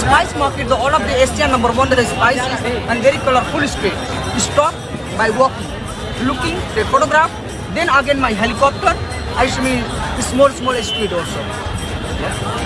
spice market, the all of the Asia number one, the spicy and very colorful street. Stop by walking, looking, take photograph. Then again my helicopter. I show me small street also.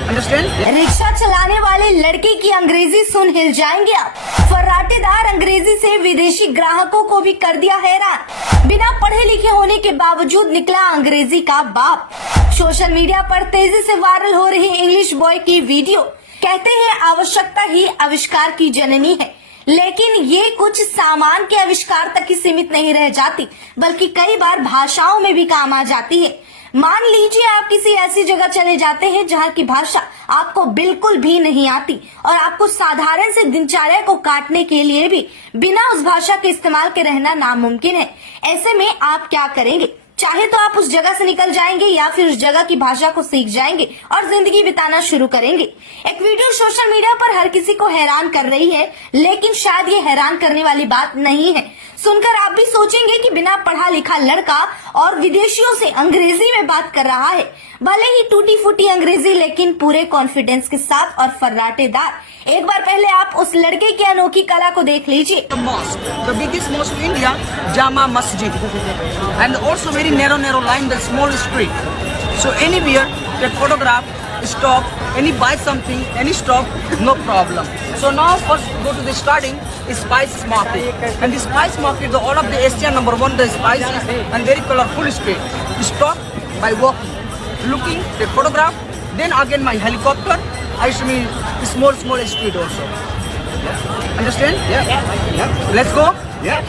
Understand? Rickshaw चलाने वाले लड़के की अंग्रेजी सुन हिल जाएंगे आप। फर्राटेदार अंग्रेजी से विदेशी ग्राहकों को भी कर दिया हैरान। बिना पढ़े लिखे होने के बावजूद निकला अंग्रेजी का बाप। सोशल मीडिया पर तेजी से वायरल हो रही इंग्लिश बॉय की वीडियो। कहते हैं आवश्यकता ही आविष्कार की जननी है, लेकिन ये कुछ सामान के आविष्कार तक ही सीमित नहीं रह जाती, बल्कि कई बार भाषाओं में भी काम आ जाती है। मान लीजिए आप किसी ऐसी जगह चले जाते हैं जहाँ की भाषा आपको बिल्कुल भी नहीं आती और आपको साधारण से दिनचर्या को काटने के लिए भी बिना उस भाषा के इस्तेमाल के रहना नामुमकिन है। ऐसे में आप क्या करेंगे? चाहे तो आप उस जगह से निकल जाएंगे या फिर उस जगह की भाषा को सीख जाएंगे और जिंदगी बिताना शुरू करेंगे। एक वीडियो सोशल मीडिया पर हर किसी को हैरान कर रही है, लेकिन शायद ये हैरान करने वाली बात नहीं है। सुनकर आप भी सोचेंगे कि बिना पढ़ा लिखा लड़का और विदेशियों से अंग्रेजी में बात कर रहा है। भले ही टूटी फूटी अंग्रेजी, लेकिन पूरे कॉन्फिडेंस के साथ और फर्राटेदार। एक बार पहले आप उस लड़के की अनोखी कला को देख लीजिए। The mosque, the biggest mosque in India, Jama Masjid, and also very narrow line, the small street. So anywhere, take photograph, stop, any buy something, any stop, no problem. So now first go to the starting spice market, and the spice market, the all of the Asia number one, the spicy and very colorful street. Stop by walking, looking, take photograph. Then again my helicopter. I show me small street also. Understand? Yeah. Let's go. Yeah.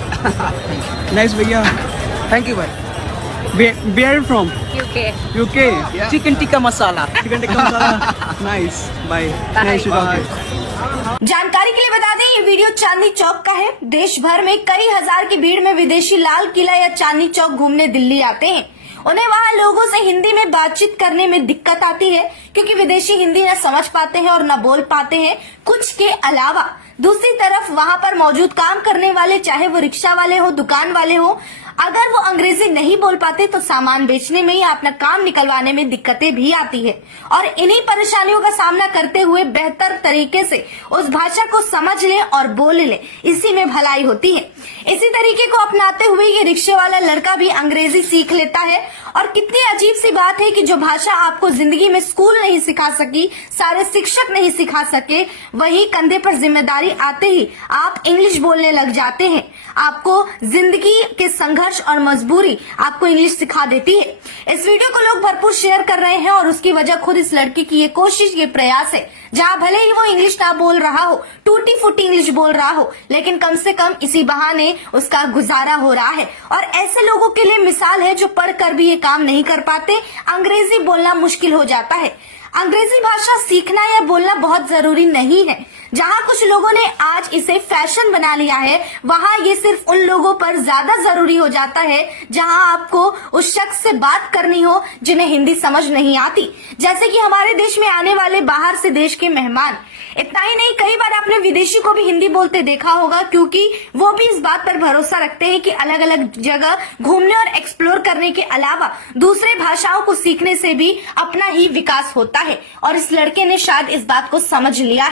Nice, भैया. Thank you, bhai. Where are you from? UK. UK. Yeah. Chicken tikka masala. Chicken tikka masala. Nice. Bye. Nice to talk to you. जानकारी के लिए बता दें, ये video Chandni Chowk का है। देश भर में कई हजार की भीड़ में विदेशी लाल किला या चांदनी चौक घूमने दिल्ली आते हैं। उन्हें वहाँ लोगों से हिंदी में बातचीत करने में दिक्कत आती है, क्योंकि विदेशी हिंदी न समझ पाते हैं और न बोल पाते हैं कुछ के अलावा। दूसरी तरफ वहाँ पर मौजूद काम करने वाले, चाहे वो रिक्शा वाले हो, दुकान वाले हो, अगर वो अंग्रेजी नहीं बोल पाते तो सामान बेचने में या अपना काम निकलवाने में दिक्कतें भी आती है। और इन्हीं परेशानियों का सामना करते हुए बेहतर तरीके से उस भाषा को समझ ले और बोल ले, इसी में भलाई होती है। इसी तरीके को अपनाते हुए ये रिक्शे वाला लड़का भी अंग्रेजी सीख लेता है। और कितनी अजीब सी बात है कि जो भाषा आपको जिंदगी में स्कूल नहीं सिखा सकी, सारे शिक्षक नहीं सिखा सके, वही कंधे पर जिम्मेदारी आते ही आप इंग्लिश बोलने लग जाते हैं। आपको जिंदगी के संघर्ष और मजबूरी आपको इंग्लिश सिखा देती है। इस वीडियो को लोग भरपूर शेयर कर रहे हैं और उसकी वजह खुद इस लड़की की ये कोशिश, ये प्रयास है। जहाँ भले ही वो इंग्लिश ना बोल रहा हो, टूटी फूटी इंग्लिश बोल रहा हो, लेकिन कम से कम इसी बहाने उसका गुजारा हो रहा है। और ऐसे लोगों के लिए मिसाल है जो पढ़कर भी ये काम नहीं कर पाते, अंग्रेजी बोलना मुश्किल हो जाता है। अंग्रेजी भाषा सीखना या बोलना बहुत जरूरी नहीं है। जहाँ कुछ लोगों ने आज इसे फैशन बना लिया है, वहाँ ये सिर्फ उन लोगों पर ज्यादा जरूरी हो जाता है जहाँ आपको उस शख्स से बात करनी हो जिन्हें हिंदी समझ नहीं आती। जैसे कि हमारे देश में आने वाले बाहर से देश के मेहमान। इतना ही नहीं, कई बार आपने विदेशी को भी हिंदी बोलते देखा होगा, क्योंकि वो भी इस बात पर भरोसा रखते हैं कि अलग अलग जगह घूमने और एक्सप्लोर करने के अलावा दूसरे भाषाओं को सीखने से भी अपना ही विकास होता है। और इस लड़के ने शायद इस बात को समझ लिया।